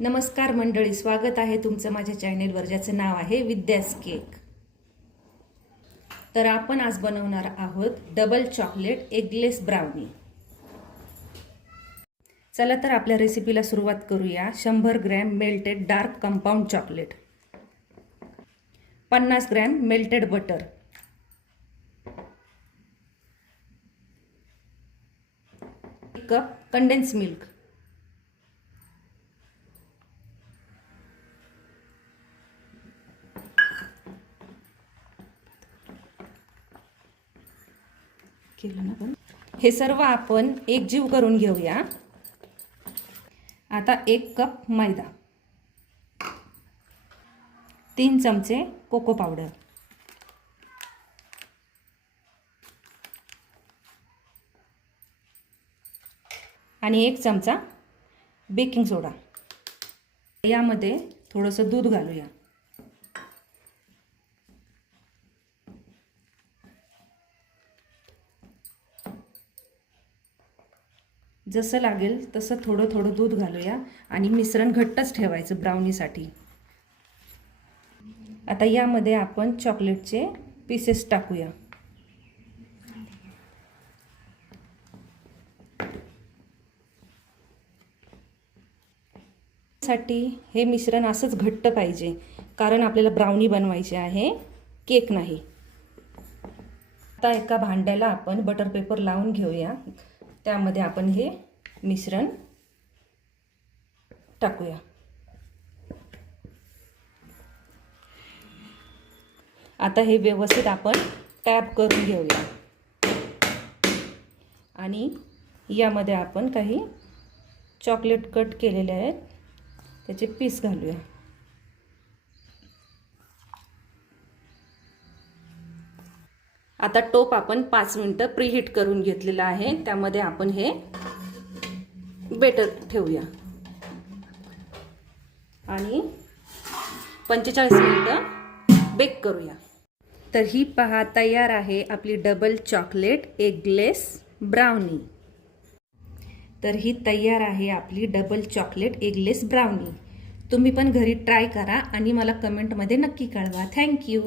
नमस्कार मंडळी, स्वागत आहे तुमचं माझ्या चॅनेलवर, ज्याचं नाव आहे विद्यास केक. तर आपण आज बनवणार आहोत डबल चॉकलेट एगलेस ब्राउनी. चला तर आपल्या रेसिपीला सुरुवात करूया. 100 gram melted dark compound chocolate, 50 gram melted butter, 1 cup condense milk, हे सर्व आपण एकजीव करून घेऊया. आता 1 कप मैदा, 3 चमचे कोको पावडर, आणि 1 चमचा बेकिंग सोडा. यामध्ये थोडंसं दूध घालूया. जसं लागेल तसं थोडं थोडं दूध घालूया आणि मिश्रण घट्टच ठेवायचं ब्राउनीसाठी. आता यामध्ये आपण चॉकलेटचे पीसेस टाकूया. साठी हे मिश्रण असंच घट्ट पाहिजे, कारण आपल्याला ब्राउनी बनवायचे आहे, केक नाही. आता एका भांड्याला आपण बटर पेपर लावून घेऊया. त्यामध्ये आपण हे मिश्रण टाकूया. आता हे व्यवस्थित आपण टॅप करून घेऊया आणि यामध्ये आपण काही चॉकलेट कट केलेले आहेत त्याचे पीस घालूया. आता टोप आपण 5 मिनिटं प्रीहीट करून घेतलेला आहे. त्यामध्ये आपण हे बेटर ठेवूया आणि 45 मिनिटं बेक करूया. तर ही पहा, तयार आहे आपली डबल चॉकलेट एगलेस ब्राउनी. तर ही तयार आहे आपली डबल चॉकलेट एगलेस ब्राउनी. तुम्ही पण घरी ट्राय करा आणि मला कमेंटमध्ये नक्की कळवा. थँक्यू.